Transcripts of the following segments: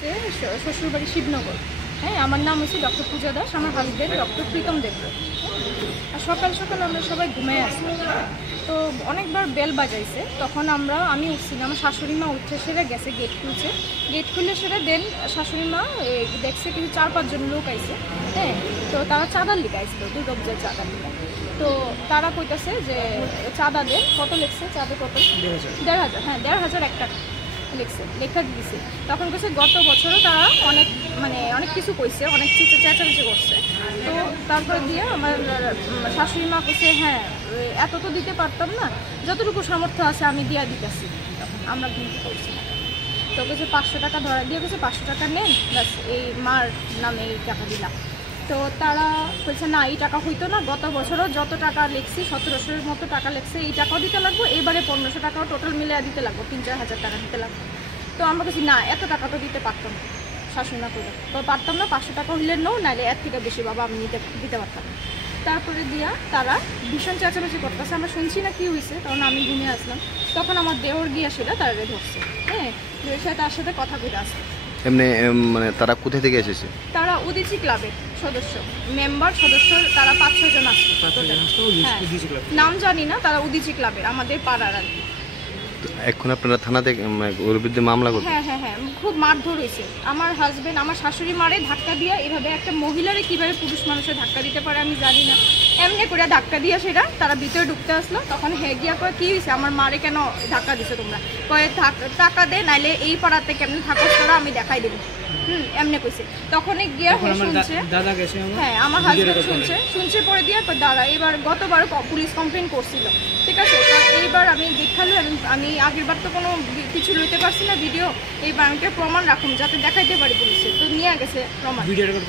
হচ্ছে শ্বশুরবাড়ি শিবনগর। হ্যাঁ, আমার নাম হচ্ছে ডক্টর পূজা দাস, আমার হাজব্যান্ড ডক্টর প্রীতম দেবরা। আর সকাল সকাল আমরা সবাই ঘুমিয়ে আসি, তো অনেকবার বেল বাজাইছে। তখন আমি উঠছি না, আমার শাশুড়ি মা উঠে সেরে গেছে, গেট খুলে সেরে দেন শাশুড়ি মা দেখছে কিন্তু 4-5 জন লোক আইছে। হ্যাঁ, তো তারা চাঁদার লিখে আইছিল, দুর্গাপূজার চাঁদার লিখা। তো তারা কইতেছে যে চাঁদা দেন। কত লিখছে চাঁদা? কত? 1,500। হ্যাঁ, 1,500 টাকা লিখছে, লেখা দিয়েছে। তখন কইছে গত বছরও তারা অনেক কিছু কইছে, অনেক চেঁচামেচি করছে। তো তারপরে দিয়ে আমার শাশুড়ি মা কইছে হ্যাঁ এত তো দিতে পারতাম না, যতটুকু সামর্থ্য আছে আমি দিয়া দিতেছি। তখন আমরা কিন্তু করছি না। তো কইছে 500 টাকা ধরা দিয়ে গেছে, 500 টাকা নেন, ব্যাস এই মার নামে এই টাকা দিলাম। তো তারা বলছে না এই টাকা হইতো না, গত বছরও যত টাকা লিখছি 1700-এর মতো টাকা লিখছে, এই টাকাও দিতে লাগবো, এবারে 1500 টাকাও টোটাল মিলে দিতে লাগবো, 3-4 হাজার টাকা দিতে লাগবে। তো আমরা কাছে না এত টাকা তো দিতে পারতাম না, শাশুড়ি মা করে তো পারতাম না, 500 টাকা হইলে নো, নাহলে এর থেকে বেশি বাবা আমি দিতে পারতাম না। তারপরে দিয়া তারা ভীষণ চেঁচামেচি করতেছে, আমরা শুনছি না কি হয়েছে, তখন আমি ঘুমিয়ে আসলাম। তখন আমার দেওর গিয়া সেটা তারা ধরছে। হ্যাঁ, তার সাথে কথা বলে আসছে। এমনি তারা কোথা থেকে এসেছে? তারা উদিচি ক্লাবের সদস্য, মেম্বার সদস্য, তারা 5-6 জন আসছে। নাম জানি না, তারা উদিচি ক্লাবের আমাদের পাড়ার আর কি। এখন আপনারা থানাতে ওর বিরুদ্ধে মামলা করবেন? হ্যাঁ হ্যাঁ হ্যাঁ, খুব মারধর হয়েছে। আমার হাজবেন্ড আমার শাশুড়ি মারে ধাক্কা দিয়া, এভাবে একটা মহিলারে কিভাবে পুরুষ মানুষের ধাক্কা দিতে পারে আমি জানি না, এমনি করে ধাক্কা দিয়া সেটা তারা ভিতরে ঢুকতে আসলো। তখন গিয়া কয় কি হয়েছে, আমার মারে কেন ধাক্কা দিছো তোমরা? কয়ে টাকা দে, নাইলে এই পাড়াতে কেমন থাকো তোরা আমি দেখাই দেবো। এমনি কইছে। তখনই গিয়া শুনছে, হ্যাঁ আমার হাজবেন্ড শুনছে পরে দিয়া দাঁড়া, এবার গতবার পুলিশ কমপ্লেন করছিল, ঠিক আছে। এইবার আমি দেখালো, আমি আগের বার তো কোনো কিছু লইতে পারছি না ভিডিও, এইবার আমি প্রমাণ রাখুন যাতে দেখাইতে পারি পুলিশে। তো নিয়ে গেছে প্রমাণ,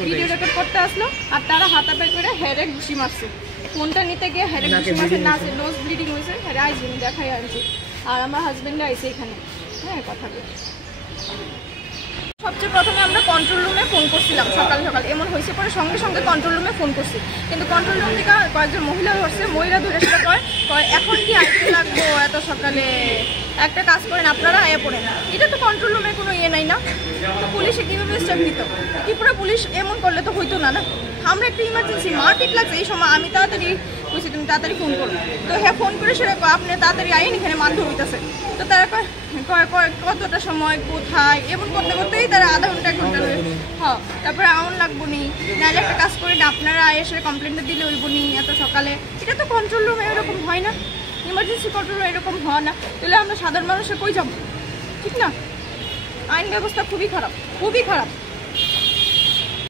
ভিডিও রেকর্ড করতে আসলো। আর তারা হাতাপাই করে হেরে ঘুষি মারছে, ফোনটা নিতে গিয়ে হেরে ঘুষি মারছে, নাচে নোজ ব্লিডিং হয়েছে, হেরে আইসি আমি দেখাই আনছি। আর আমার হাজবেন্ডরা আইসে এখানে। হ্যাঁ, কথা বলছি। সবচেয়ে প্রথমে আমরা কন্ট্রোল রুমে ফোন করছিলাম, সকাল সকাল এমন হয়েছে, পরে সঙ্গে সঙ্গে কন্ট্রোল রুমে ফোন করছি, কিন্তু কন্ট্রোল রুম থেকে কয়েকজন মহিলা ধরছে, মহিলা ধরে সেটা কয় এখন কি আইতে লাগবো এত সকালে, একটা কাজ করেন আপনারা আয়া পড়েন। এটা তো কন্ট্রোল রুমে কোনো ইয়ে নাই না, তো পুলিশে কীভাবে স্টেপ নিত? ত্রিপুরা পুলিশ এমন করলে তো হইতো না। আমরা একটা ইমার্জেন্সি মারপিট লাগছে এই সময়, আমি তাড়াতাড়ি বলছি তুমি তাড়াতাড়ি ফোন করো। তো হ্যাঁ ফোন করে সেটা আপনি তাড়াতাড়ি আইন, এখানে মারধর হইতেছে। তো তারা কতটা সময় কোথায় এমন করতে করতেই তারা আধা ঘন্টা 1 ঘন্টা। হ্যাঁ, তারপরে আউন লাগবো নি, নাহলে একটা কাজ করে না আপনারা এসে কমপ্লেনটা দিলে হইব নি এত সকালে। এটা তো কন্ট্রোল রুমে এরকম হয় না, ইমার্জেন্সি কন্ট্রোল রুমে এরকম হয় না। তাহলে আমরা সাধারণ মানুষে কই যাবো? ঠিক না? আইন ব্যবস্থা খুবই খারাপ, খুবই খারাপ।